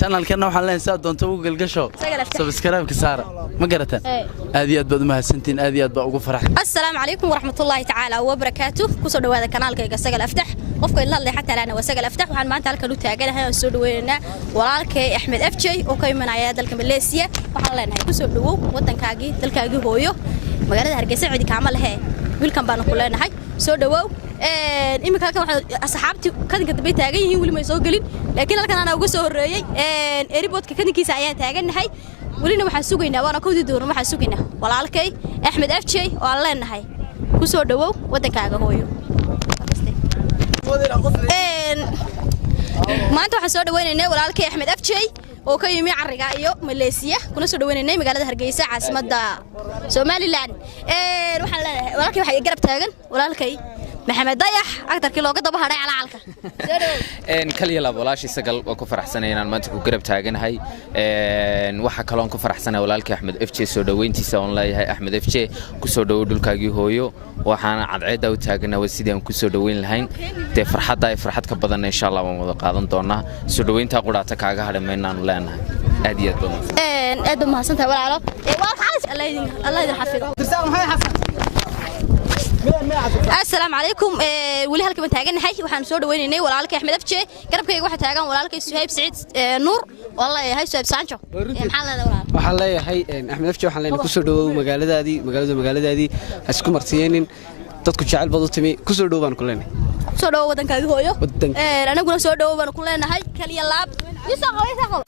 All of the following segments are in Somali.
channel kana waxaan leenahay saad doonto ugu galgasho subscribe ka saar ma garatan aad iyo aad baad ma hasantiin aad iyo aad baa ugu faraxsan assalaamu calaykum waraxmatullaahi tacaala wa barakaatuh ku soo dhawaada kanaalkayga Sagal Aftax qofka ila hadlay xataa ana Sagal Aftax waxaan maanta halkan u taaganahay oo soo dhaweynaa walaalkay Axmed FJ oo ka imanaya dalka Malaysia waxaan leenahay ku soo dhawow wadankaagii dalkaagii hooyo magaalada Hargeysa cidi kaama lahayn wiilkan baan ku leenahay soo dhawow imika halkan waxa asxaabti kadinka dambay taagan yihiin wali ma soo galin laakiin halkan ana uga soo horeeyay airportka kadinkiisa ayaa taaganahay walina waxaan sugaynaa waana koodii doona waxaan sugaynaa walaalkay Axmed FJ oo aan leenahay ku soo dhawow wadankaaga hooyo maanta waxaan soo dhaweynaynaa walaalkay Axmed FJ oo ka yimi Cariga iyo Malaysia kuna soo dhaweynaynaa magaalada Hargeysa caasimadda Somaliland waxaan leenahay walaalkay waxa garab taagan walaalkay محمد ضيح أكثر كيلو قطة بحر على علكة. كلي لا بلاش يسجل وكفر حسنا أنا ما تكون قرب تاجن هاي وح كلام كفر حسنا ولا لك أحمد إف جي سودوين تساون لا هاي أحمد إف جي كسودو دول كاجي هويو وحنا عدعدة وتاجنا والسيدهم كسودوين الهين تفرحت ضاي فرحت كبدنا إن شاء الله ومذاقادن دونا سودوين تقول عتك عجها هذا منا نلنا أديت دونا. أدم حسن تقول على الله يحفظه. السلام عليكم ولي هلكم تاجنا هاي وحن سود ويني walaalkay أحمد FJ garabkayga waxa taagan walaalkay Suhayb Saciid Nuur wallahi hay Suhayb Sancho maxaa la walaal waxaan leeyahay Axmed FJ waxaan leeyahay ku soo dhawow magaaladaadii isku martiyeenin dadku jacayl bad u timi ku soo dhawow baan ku leenahay soo dhawow wadankaaga hooyo anaguna soo dhawow baan ku leenahay kaliya laab isaqo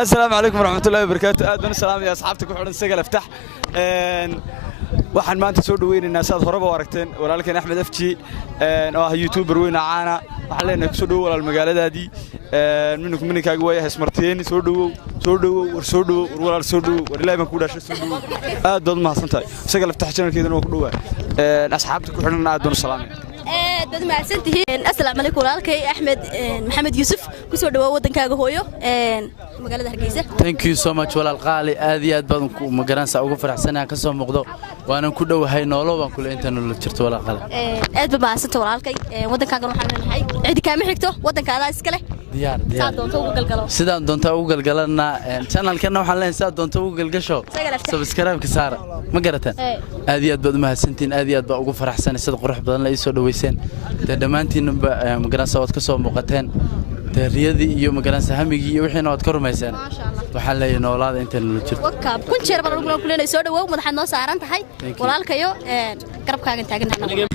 السلام عليكم ورحمة الله وبركاته أهلا وسهلا يا أصحابتك وحنا Sagal Aftax waxaan maanta soo dhaweynaynaa saad horeba aragteen walaalkeen Axmed FJ oo ah YouTuber weyn caana waxaan leenahay ku soo dhawow walaal magaaladaadii minkaaga way hasmarteen soo dhawow walaal soo dhawow war ilaahay baan ku dhashay soo dhawow aad baad ma hasantahay Sagal Aftax channelkeedana waa ku dhawaa asxaabta ku xidhan aad doon salaam dad ma santihiin assalaamu calaykum walaalkay Axmed Maxamed Yuusuf ku soo dhawow wadankaaga hooyo magaalada Hargeysa thank you so much walaal qaali aad iyo aad baan ku magaranaysaa ugu faraxsanahay ka soo muuqdo waana ku dhawahay noolo baan kula inta nolol jirto walaal qaali aad baa santo walaalkay wadankaaga waxaan leenahay cidi kaama xigto wadankaada iska leh diyaar doonto ugu galgalo sidaan doonto ugu galgalana channel kana waxaan leenahay sidaan doonto ugu galgasho subscribe ka saar ma garatan aad iyo aad baad ma hasantiin aad iyo aad baa ugu faraxsanahay sida qurux badan la soo dhaweyseen dhammaantiinba magaranaysaa wad ka soo muuqateen riyadii iyo magaranaysaa hamigii iyo wixiina wad ka rumayseen waxaan leeyahay noolaada inta la jirto wakaab kun jeer baan ugu leenahay soo dhawow madaxaad noo saaran tahay walaalkayo garabkaaga taaganahay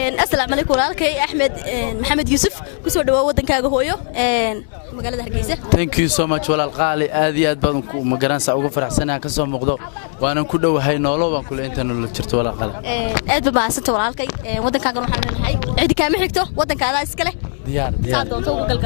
السلام عليكم walaalkay Axmed Maxamed Yuusuf ku soo dhawow wadankaaga hooyo magaalada Hargeysa thank you so much walaal qaali aad iyo aad baan ku magaranaysaa ugu faraxsanahay ka soo muuqdo waana ku dhawahay noolo baan kula inta nolol jirto walaal qaali aad baa santo walaalkay wadankaaga waxaan leenahay cidi kaama xigto wadankaada iska leh diyaar doonto ugu galgalo